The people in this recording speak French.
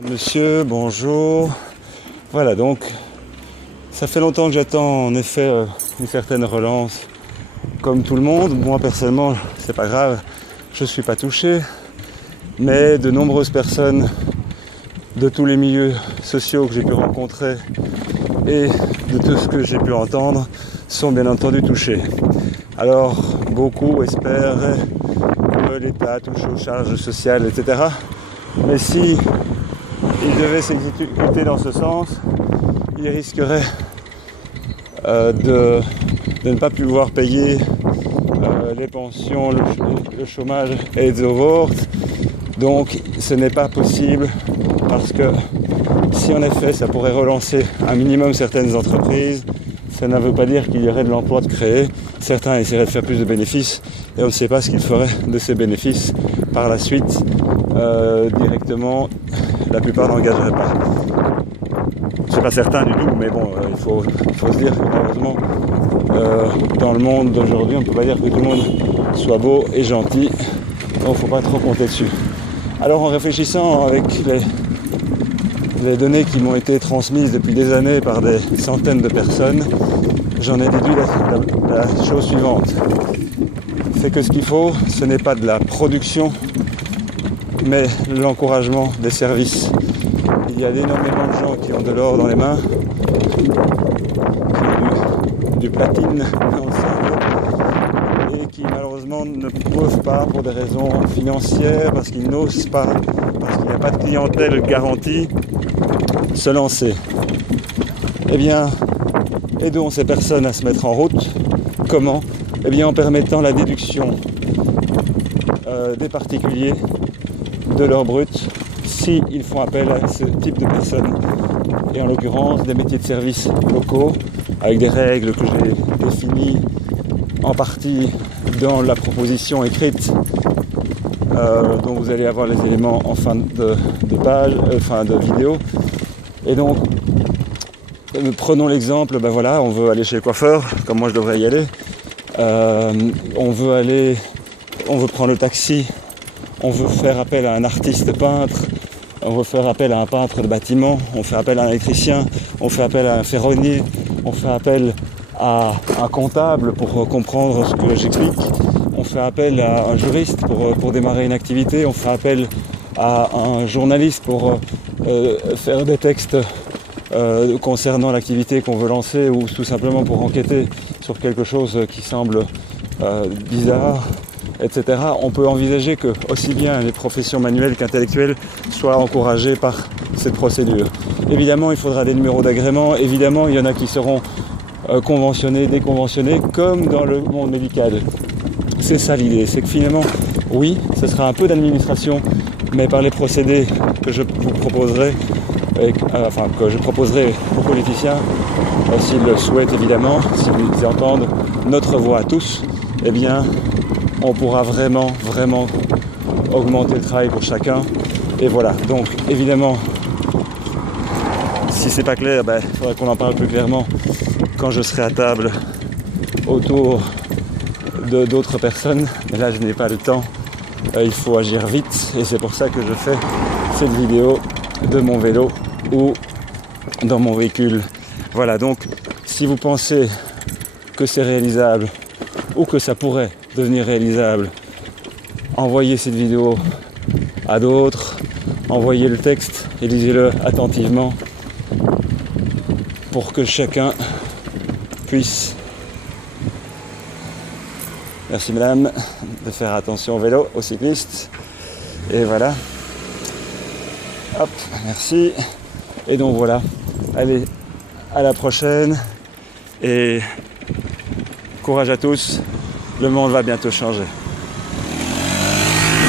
Monsieur, bonjour. Voilà, donc ça fait longtemps que j'attends en effet une certaine relance comme tout le monde. Moi personnellement, c'est pas grave, je suis pas touché, mais de nombreuses personnes de tous les milieux sociaux que j'ai pu rencontrer et de tout ce que j'ai pu entendre sont bien entendu touchés. Alors beaucoup espèrent que l'État touche aux charges sociales, etc. Mais si il devait s'exécuter dans ce sens, il risquerait de ne pas pouvoir payer les pensions, le chômage et so forth. Donc ce n'est pas possible parce que si en effet ça pourrait relancer un minimum certaines entreprises, ça ne veut pas dire qu'il y aurait de l'emploi de créer. Certains essaieraient de faire plus de bénéfices et on ne sait pas ce qu'ils feraient de ces bénéfices par la suite. Directement, la plupart n'engageraient pas. Je ne suis pas certain du tout, mais bon, il faut se dire que malheureusement, dans le monde d'aujourd'hui, on ne peut pas dire que tout le monde soit beau et gentil, donc il ne faut pas trop compter dessus. Alors en réfléchissant avec les données qui m'ont été transmises depuis des années par des centaines de personnes, j'en ai déduit la chose suivante. C'est que ce qu'il faut, ce n'est pas de la production, mais l'encouragement des services. Il y a énormément de gens qui ont de l'or dans les mains, qui ont du platine dans le cerveau, et qui malheureusement ne peuvent pas, pour des raisons financières, parce qu'ils n'osent pas, parce qu'il n'y a pas de clientèle garantie, se lancer. Eh bien, aidons ces personnes à se mettre en route. Comment ? Eh bien, en permettant la déduction des particuliers de leur brut s'ils font appel à ce type de personnes, et en l'occurrence des métiers de service locaux avec des règles que j'ai définies en partie dans la proposition écrite dont vous allez avoir les éléments en fin de page, fin de vidéo. Et donc prenons l'exemple, on veut aller chez le coiffeur, comme moi je devrais y aller, on veut prendre le taxi, on veut faire appel à un artiste peintre, on veut faire appel à un peintre de bâtiment, on fait appel à un électricien, on fait appel à un ferronnier, on fait appel à un comptable pour comprendre ce que j'explique, on fait appel à un juriste pour démarrer une activité, on fait appel à un journaliste pour faire des textes concernant l'activité qu'on veut lancer, ou tout simplement pour enquêter sur quelque chose qui semble bizarre, etc. On peut envisager que aussi bien les professions manuelles qu'intellectuelles soient encouragées par cette procédure. Évidemment, il faudra des numéros d'agrément. Évidemment, il y en a qui seront conventionnés, déconventionnés, comme dans le monde médical. C'est ça l'idée, c'est que finalement, oui, ce sera un peu d'administration, mais par les procédés que je vous proposerai, que je proposerai aux politiciens, s'ils le souhaitent évidemment, s'ils entendent notre voix à tous, eh bien, on pourra vraiment augmenter le travail pour chacun. Et voilà, donc évidemment, si c'est pas clair, il faudra qu'on en parle plus clairement quand je serai à table autour d'autres personnes. Mais là, je n'ai pas le temps, il faut agir vite, et c'est pour ça que je fais cette vidéo de mon vélo ou dans mon véhicule. Voilà, donc si vous pensez que c'est réalisable ou que ça pourrait devenir réalisable, envoyez cette vidéo à d'autres, envoyez le texte et lisez-le attentivement pour que chacun puisse, merci madame, de faire attention au vélo, aux cyclistes, et voilà, hop, merci, et donc voilà, allez, à la prochaine, et courage à tous, le monde va bientôt changer.